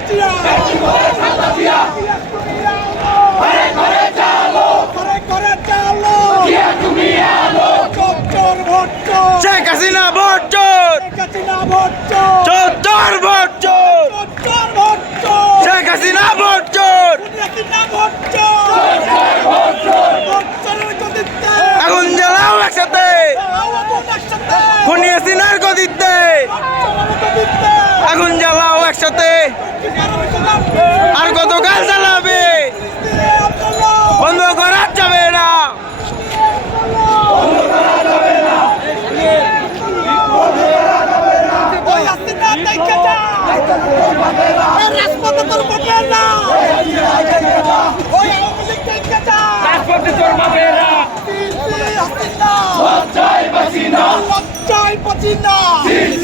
Shake us in a boat, ¡Cállate! ¡Arco tu casa, la